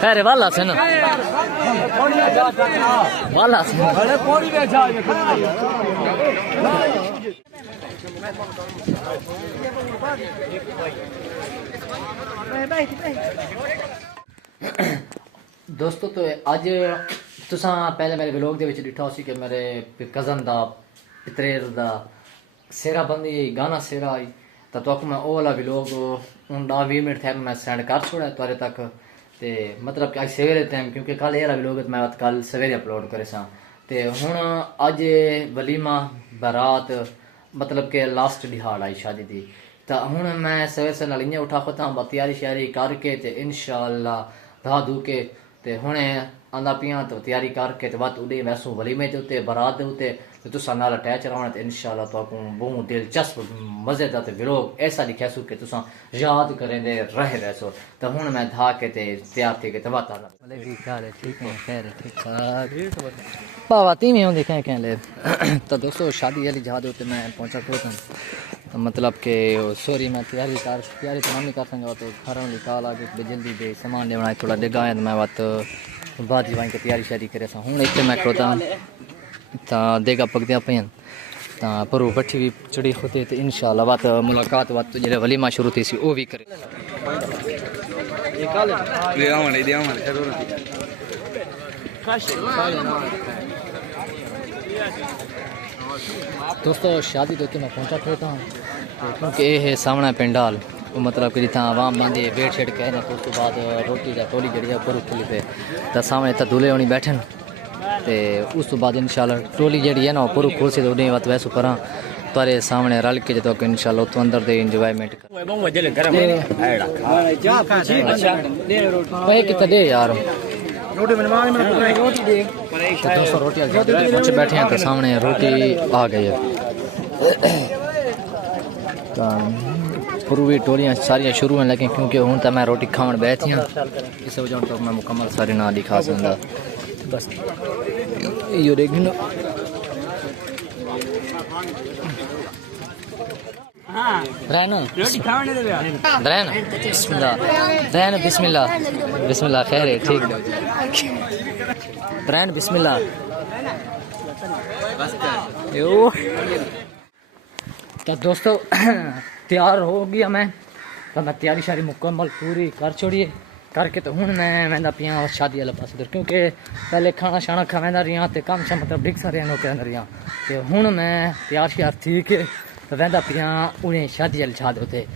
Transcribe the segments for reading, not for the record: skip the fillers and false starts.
खैर वाला से ना वाला से दोस्तों तो अज तुसा पहले मेरे व्लॉग दे विच दिखा सी कि मेरे कज़न दा पितरेर दा सेरा बंदी गाना सेरा आई तो तक मैं वो वाला व्लॉग हूँ 10-20 मिनट थे मैं सेंड कर छोड़ा तुआरे तक ते मतलब कि अज सवेरे टाइम क्योंकि कल ये व्लॉग मैं कल सवेरे अपलोड करे सा ते हुण अज वलीमा बारात मतलब कि लास्ट दिहाड़ आई शादी दी तो हुण मैं सवेरे से नाल इ'यां उठा खुदा तैयारी श्यारी करके ते इंशाअल्लाह धा धू के ते हुणे आंदा पियां तो तैयारी करके ते वत उड़े वैसू वलीमे दे उत्ते बारात दे उत्ते ते तुसा नाल अटैच रहोना ते इंशाअल्लाह तुहाकू बहुत दिलचस्प मज़ेदार ते व्लॉग ऐसा लिखैसू कि तुसा याद करेंदे रह वैसो तो हुण मैं धा के ते तैयार थी के ते वत आला ठीक है खैर ठीक ठाक बाबा तीमी होंदी कह ले तो दोस्तों शादी वाली जहाज उत्ते मैं पहुंचा तो मतलब कि सॉरी मैं तैयारी तो नहीं कर सकूँगा तो घर वाली कॉल आ गई जल्दी दे सामान लेना थोड़ा डिगा है मैं बात बाद जी वहीं तैयारी श्यारी करे हूँ इतने मैं खड़ोता तो देगा पकदियाँ पे तो पर भट्ठी भी चढ़ी होती तो इंशाअल्लाह बात मुलाकात बात जो वलीमा शुरू थी वो भी करे दोस्तों शादी तो मैं पहुंचा था क्योंकि ये है सामने पिंडाल मतलब कि जितना आवाम बांधी वेट शेट कह रहे उस बाद रोटी का टोली जी उपर खुली पे तो सामने इतना दूल्हे होनी बैठन तो उस बाद इंशाल्लाह टोली जी है ना उपर खुल से उन्हें बात वैसे पर तारे सामने रल के जो इंशाल्लाह उतो अंदर दे इंजॉयमेंट दे यार रोटी रोटी बैठे हैं तो सामने रोटी आ गई है पूरी टोलियाँ सारियाँ शुरू हैं लेकिन क्योंकि हूँ तो मैं रोटी खान बैठी हूँ इस वजह तो मैं मुकम्मल सारी ना दिखा सकता बस यो देखिए बिस्मिल्लाह बिस्मिल्लाह खैर है ठीक ब्रांड बिस्मिल्लाह तो दोस्तों तैयार हो गया मैं तो मैं तैयारी शारी मुकम्मल पूरी कर छोड़िए करके तो हूँ मैं वह पिया शादी वाले पास उधर क्योंकि पहले खाना शाना खा वह रहा तो कम शा मतलब डिग सारे नौकर रहा तो हूँ मैं तैयार श्यार थी के तो वह पिया उन्हें शादी वाले छा दे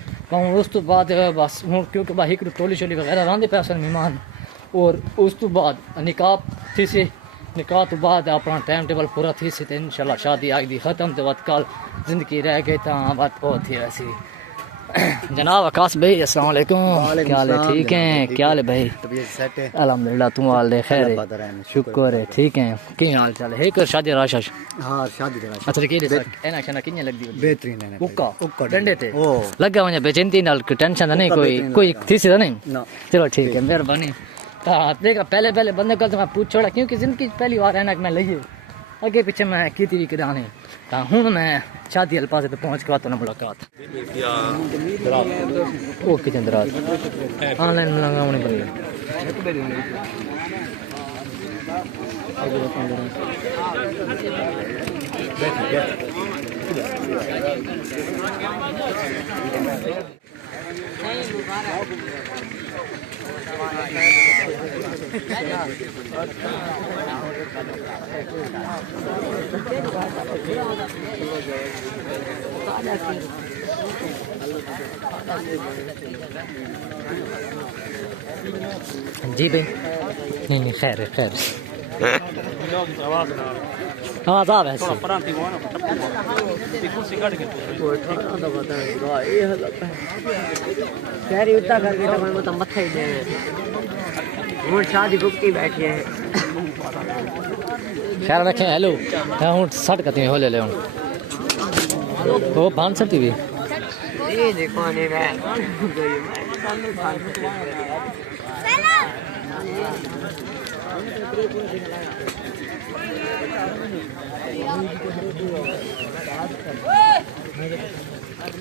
उस तो बाद बस हूँ क्योंकि भाई एक टोली शोली वगैरह रहा पे असल मेहमान और उस तो बाद निकाह थी सी निकाह तो बाद अपना टाइम टेबल पूरा थी सी तो इंशाल्लाह शादी आज दी ख़त्म तो बात कल जिंदगी रह गई तो बात वो थी वैसी जनाब आकाश भाई अस्सलाम वालेकुम क्या हाल है ठीक हैं क्या हाल है भाई अल्हम्दुलिल्लाह तुम हाल है खैर है शुक्र है ठीक है की हाल चाल है एक शादी राशा हां शादी राशा अच्छा के एना शना किन्ने लगदी बेहतरीन है उक्का डंडे ते लगा वने बेचंती नाल टेंशन नहीं कोई थी सी नहीं चलो ठीक है मेहरबानी देखा पहले बंदे कल तो मैं पूछ छोड़ा क्योंकि जिंदगी पहली बार है ना मैं लइए अगे पीछे मैं की थी किराने तो हूँ मैं शादी वाले पास पहुँच कर तो मुलाकात वो किचन दराज ऑनलाइन मंगाने जी भाई नहीं खैर है खैर हाँ साहब ऐसे शादी बुक की बैठी है खैर रखें हेलो हूँ सट करती हो ले ले वो भान सकती भी ये देखो Hadi